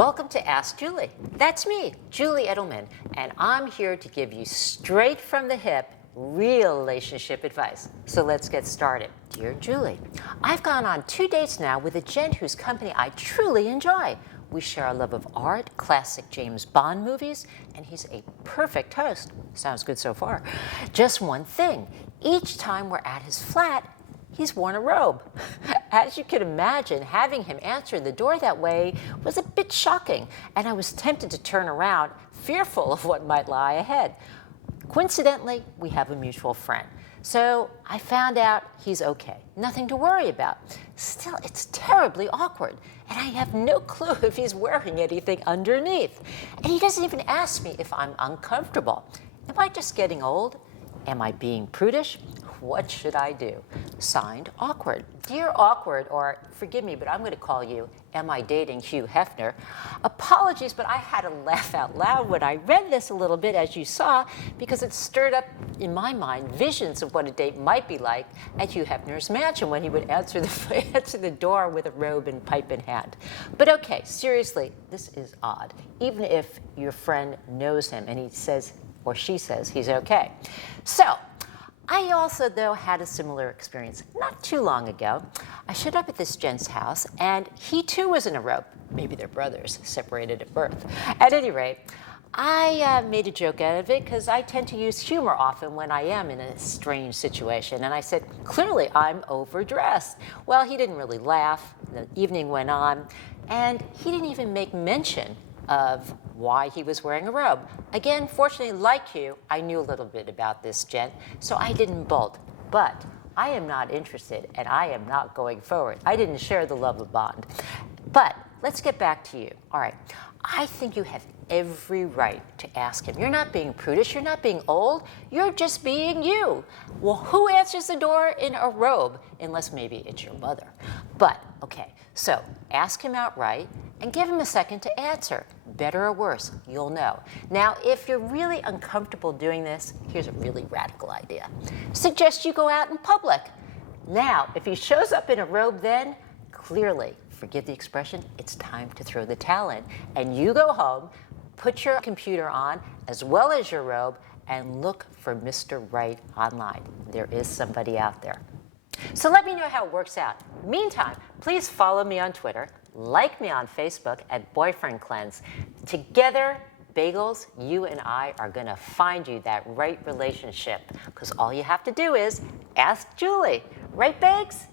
Welcome to Ask Julie. That's me, Julie Edelman, and I'm here to give you straight from the hip real relationship advice. So let's get started. Dear Julie, I've gone on 2 dates now with a gent whose company I truly enjoy. We share a love of art, classic James Bond movies, and he's a perfect host. Sounds good so far. Just one thing, each time we're at his flat, he's worn a robe. As you can imagine, having him answer the door that way was a bit shocking, and I was tempted to turn around, fearful of what might lie ahead. Coincidentally, we have a mutual friend. So I found out he's okay, nothing to worry about. Still, it's terribly awkward, and I have no clue if he's wearing anything underneath. And he doesn't even ask me if I'm uncomfortable. Am I just getting old? Am I being prudish? What should I do? Signed, Awkward. Dear Awkward, or forgive me, but I'm going to call you, Am I Dating Hugh Hefner? Apologies, but I had to laugh out loud when I read this a little bit, as you saw, because it stirred up, in my mind, visions of what a date might be like at Hugh Hefner's mansion when he would answer the door with a robe and pipe in hand. But okay, seriously, this is odd, even if your friend knows him and he says, or she says, he's okay. So, I also, though, had a similar experience not too long ago. I showed up at this gent's house, and he too was in a robe. Maybe they're brothers, separated at birth. At any rate, I made a joke out of it because I tend to use humor often when I am in a strange situation. And I said, clearly, I'm overdressed. Well, he didn't really laugh. The evening went on, and he didn't even make mention of why he was wearing a robe. Again, fortunately, like you, I knew a little bit about this gent, so I didn't bolt. But I am not interested, and I am not going forward. I didn't share the love of Bond. But let's get back to you. All right, I think you have every right to ask him. You're not being prudish, you're not being old, you're just being you. Well, who answers the door in a robe? Unless maybe it's your mother. But, okay, so ask him outright and give him a second to answer. Better or worse, you'll know. Now, if you're really uncomfortable doing this, here's a really radical idea. Suggest you go out in public. Now, if he shows up in a robe then, clearly, forgive the expression, it's time to throw the towel in. And you go home, put your computer on, as well as your robe, and look for Mr. Right online. There is somebody out there. So let me know how it works out. Meantime, please follow me on Twitter, like me on Facebook at Boyfriend Cleanse. Together, Bagels, you and I are going to find you that right relationship, because all you have to do is ask Julie. Right, Bags?